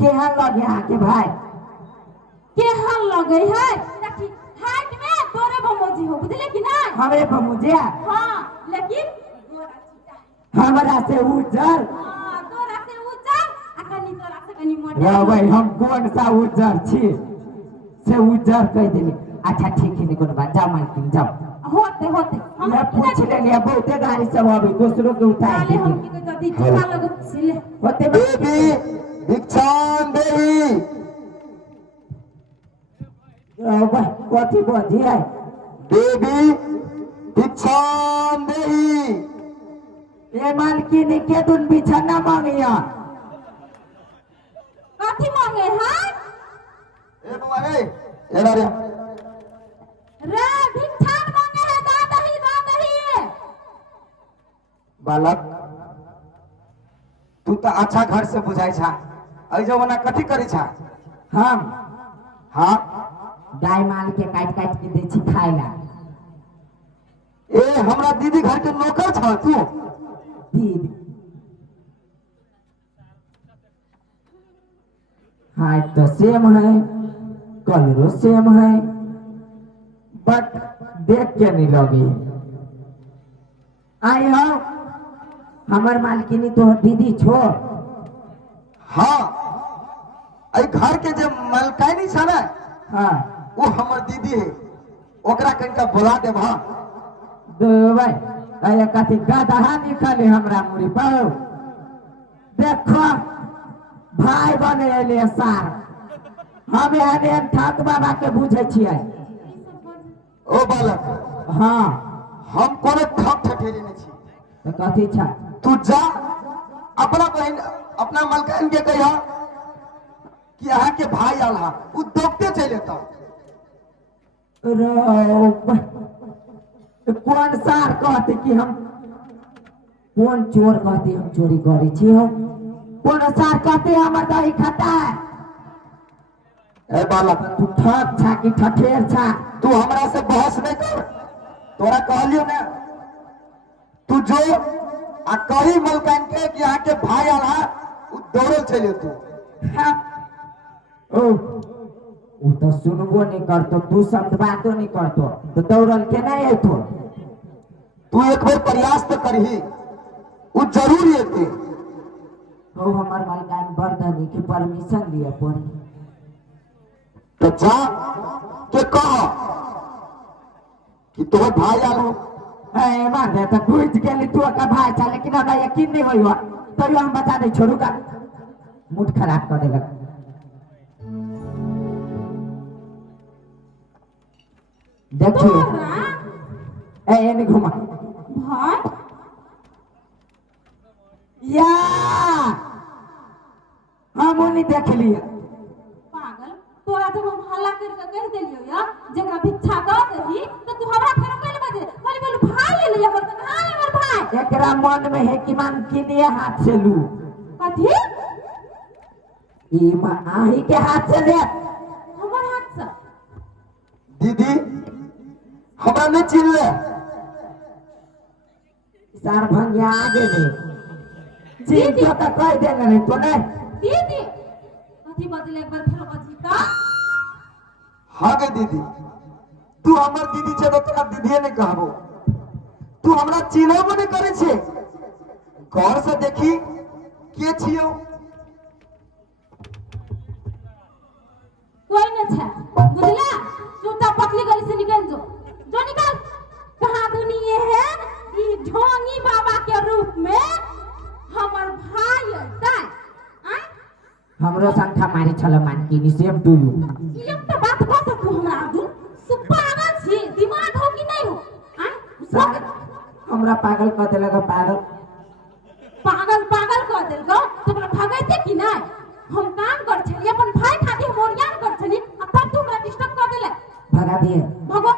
केहन लगे आके भाई केहन लगे है देखी हाइट में तोरे भमोजी हो बुझले कि नहीं हमरे भमुजिया हां लेकिन गोरा छिटा हमरा से उज्जर हां तोरा से उज्जर आ कनी तोरा से कनी मोटा रे भाई हम कौन सा उज्जर छी से उज्जर कह देली अच्छा ठीक है निकोन बात जाओ मालकिन जाओ होते हम मैं पूछ लेनी बहुते गाड़ी सब अभी दूसरों के उठा ले हम की जदी चला लग सिले होते देवी भिक्षान देवी भाई कथी बोझी है देवी भिक्षान देवी ये मालकिन के दुन बिछाना मांगिया कथी मांगे हैं ए बाबा रे एला रे रे भिक्षान मांगे है दा दही बालक तू तो अच्छा घर से बुझाई छा अई जमाना कथी करी छा हम हाँ गाय माल के काट काट के दे छी खाए ला ए हमरा दीदी घर के नौकर छा तू दीदी हाँ तो सेम है कलरो सेम है बट देख के नहीं लगी आई हो हमार मालकिनी तो दीदी छो हाँ अई घर के जे मलकानी छा ना हाँ वो हमर दीदी है ओकरा कनिका बुला दे भा दो भाई अरे कथी गदहा निकले हमरा मुरी पाओ देखो भाई बने एले सार हमें आने ठाक बाबा के बुझे छियै ओ बालक हाँ हम कोनो ठक ठठेरी नहीं छी तो कथी छा तू जा अपना बहन अपना मलकान के कहिया कि यहाँ के भाई आल हा उ दोगते चले तो कौन सार कहते कि हम कौन चोर कहते हम चोरी करे छी हो कौन सार कहते हमर दही खाता है ए बालक तू ठक छा कि ठठेर छा तू हमरा से बहस नहीं कर तोरा कहलियो ना तू जो आ कही मलकान के कि यहाँ के भाई आल हा उ दौड़ल चले तू हाँ। ओ वो तो सुनबो नहीं करतो तू शब्द बातो नहीं करतो तो दौड़ल के नहीं अतो तू एक बार प्रयास तो करही उ जरूर येते तो हमार मालकान बर्दनी के परमिशन लिए पड़ी तो जा के कह कि तोहर भाई आल हो ए मार दे तो बुझ गेली तू का भाई था लेकिन हमरा यकीन नहीं होई हो तो हम बता दे छोड़ू का मूड खराब कर देलक देखिए ए नहीं घुमा भाई या हम नहीं देख लिया पागल तोरा जब हम हल्ला करके कह देलियो या जेकरा भिक्षा कर दही तो तू हमरा फेर कइले बजे कहली बोल भाई ले लिया हमर कहां है हमर भाई एकरा मन में है कि मान के लिए हाथ से लू कथी ई आही के हाथ से ले हमर हाथ से दीदी हमरा नहीं चिन ले सार भंगिया आगे ले चिन तो कह देना नहीं तो नहीं दीदी कथी बदले एक बार फेर बजीता हाँ गे दीदी तू हमर दीदी छे तो तोरा दीदी नहीं कहबो तू हमरा चिन्हबो नहीं करे छे गौर से देखी के छियो कोई न छे बुझला चुपचाप पतली गली से निकल जो निकल कहां दुनिया है ई ढोंगी बाबा के रूप में हमर भाई है आय हमरो संख्या मारी छलो मान की सेम टू यू एक तो बात कह तू हमरा आजू तू पागल छी दिमाग हो कि नहीं हो आय हमरा पागल कह देलक पागल पागल कह देलको तोरा भगैते कि नहीं हम काम कर छली अपन भाई खातिर मोरियान कर छली अब तब तू हमरा डिस्टर्ब कर देले भगा दिए भगो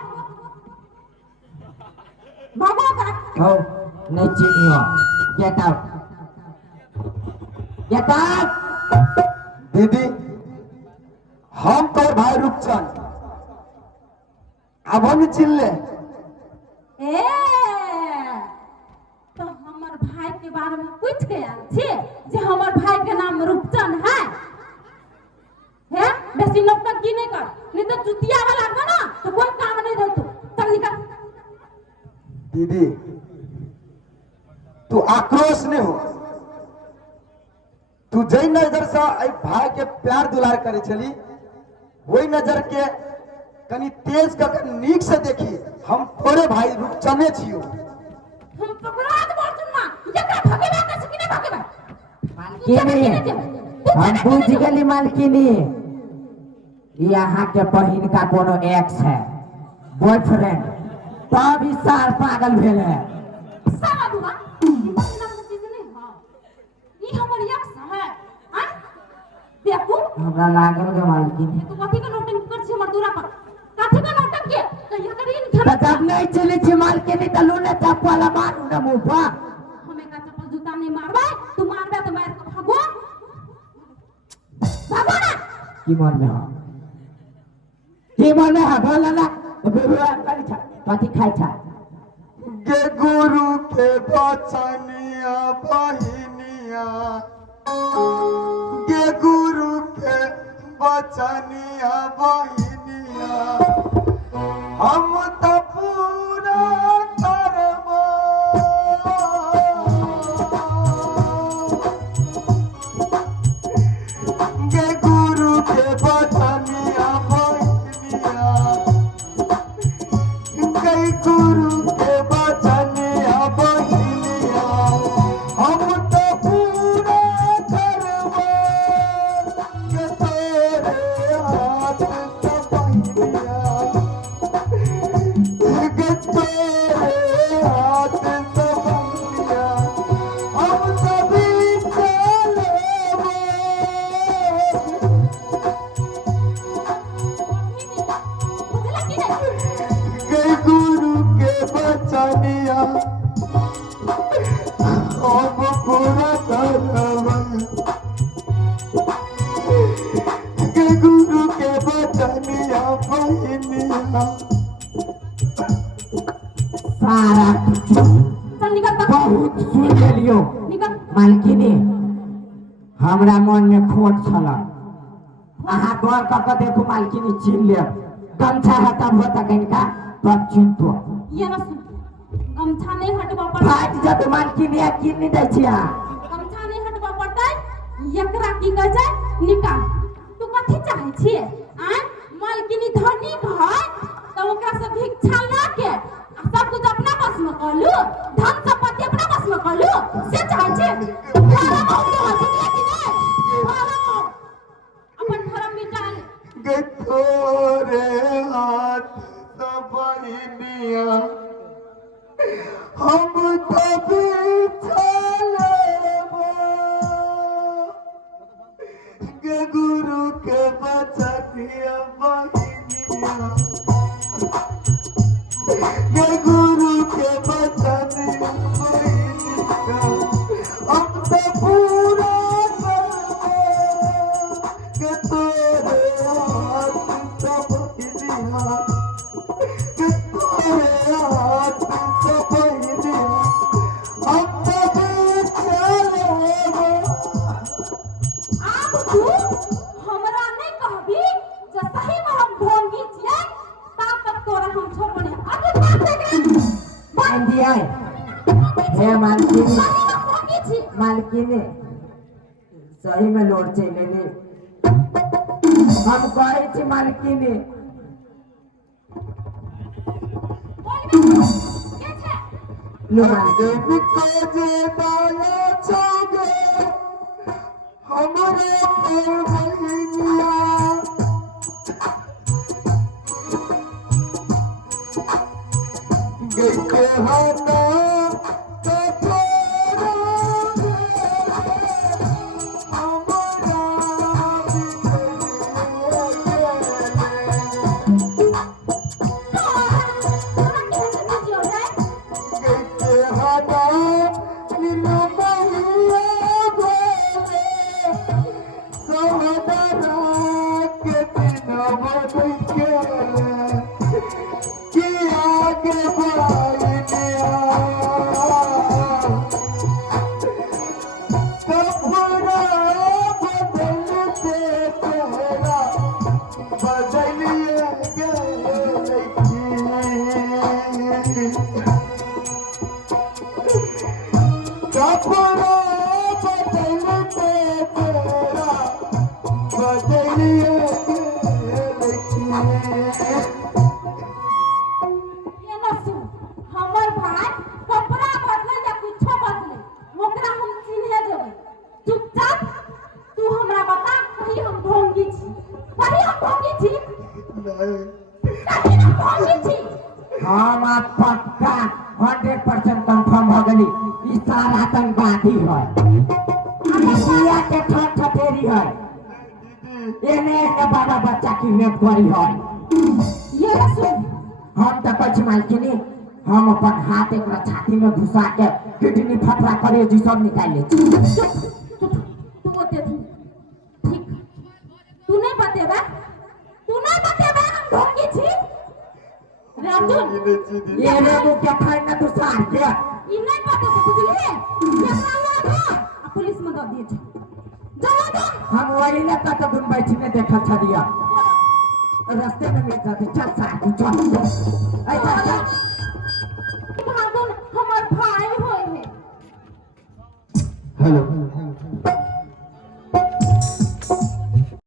का हो नहीं चिनियो गेट आउट दीदी हम तोर भाई रूपचंद अब हम चिन ले ए तो हमर भाई के बारे में पूछ के आल छी जे हमर भाई के नाम रूपचंद है कर, नहीं तो चुतिया वाला लगना ना तो कोई काम नहीं रह तू। चल निकल। दीदी तू आक्रोश नहीं हो, तू जई नजर से आई भाई के प्यार दुलार करे चली वही नजर के कनी तेज कर नीक से देखी हम थोड़े भाई रुक चले छियो। हम पकड़ात बोल सुनना, जकरा भगेबा कैसे कि नहीं भगेबा। मालकिनी हम पूछ गेली मालकिनी यहाँ के बहिन का कोनो एक्स है बॉयफ्रेंड तब ई सार पागल भेल है। साला दुआ नाम से चीज नहीं हां ई हमर एक समय हां देखू हमरा लागल के मालकिनी तू कथि के नोटिंग कर छी हमर दूरा पर कथि के नोटक के कहिया करी इन जब नहीं चली थी मालकिनी त लूने चप्पल मारू न मुंह पर। हमें का चप्पल जूता नहीं मारबे, तू मारबे तो मार के भागो भागो ना। की मन में हो की मन में है बोल ना बेबुआ करी था कथि खाई था के गुरु के बचनिया बहिनिया के गुरु के बचनिया बहिनिया हम तो पूरा करबो के गुरु के बचनिया बहिनिया के गुरु के बचनिया बहिनिया हम तो पूरा करबो के तेरे हाथ से बहिनिया के तेरे हाथ से बहिनिया हम सभी चलेबो बुझला कि नहीं के गुरु के बचनिया अब पूरा करबो के गुरु के बचनिया बहिनिया सारा कुछ चल निकल भाग बहुत सुन लेलियो निकल। मालकिनी हमरा मन में खोट छल अहाँ गौर कऽ के देखू मालकिनी छीन लेब गमछा हटब होता कनिका तब चिन्तो ये ना सुन, गमछा नहीं हटवा पड़ता, फाट जब मालकिनी की नहीं दै छिया गमछा नहीं हटवा पड़ता, एकरा की कह जाय निकाल। तू कथि चाहे छी आ मालकिनी धनी है तो ओकरा से भिक्षा ला के आ सब कुछ अपना बस में कर लू, धन संपत्ति अपना बस में कर लू, से चाहे छी धर्म हो बुझला कि नहीं धर्म अपन धर्म मिटा ले। के तोरे हाथ से बहिनिया हम तभी चलेबो के गुरु के बचनिया बहिनिया के गुरु के बचनिया बहिनिया हम तो पूरा करबो के तोरे हाथ से बहिनिया के तोरे हाथ से बहिनिया हम तभी चलेबो। आप तू हमरा नहीं कहबी जे सही में हम ढोंगी छियै तब तक तोरा हम छोड़बे आगे बात देखे आंधी आए हे मालकिनी ढोंगी छी मालकिनी सही में लोड चले ले हम कहै छी मालकिनी बोल के छे लो मालकिनी देवी को जे दाया छोगे हमरे बहिनिया के हाथा तो छोड़ो हमारा के हाथा नीलू बहिया बोले सोहदरा के दिन बदल के आगे बढ़ने कपड़ा बदलते चेहरा बदल लिए ये न सुन हमर भाई कपड़ा बदले या कुछो बदले ओकरा हम चिन्हे जेबै चुपचाप तू हमरा बता कहीं हम ढोंगी छी कहीं हम ढोंगी छी कहीं हम ढोंगी छी हम आप पक्का 100% कंफर्म हो गली ई सारा आतंकवादी है इंडिया के ठठेरी है एने के बाबा बच्चा की रेप करी है ये न सुन हम तो कुछ मालकिनी हम अपन हाथ एक छाती में घुसा के किडनी फफड़ा करे जी सब निकाल ले तू ओते थी ठीक तू नहीं बतेबा हम ढोंगी छी रामजन ये लोगों क्या खाए ना तू सार के ई नहीं पता से बुझलिए एकरा ला दो पुलिस में दे दिए छै चलो दो हम वही ले का तो तुम बैठी ने देखा था दिया रास्ते में मिल जाते चल सार तू चल ऐसा चल भागन हमर भाई होय है हेलो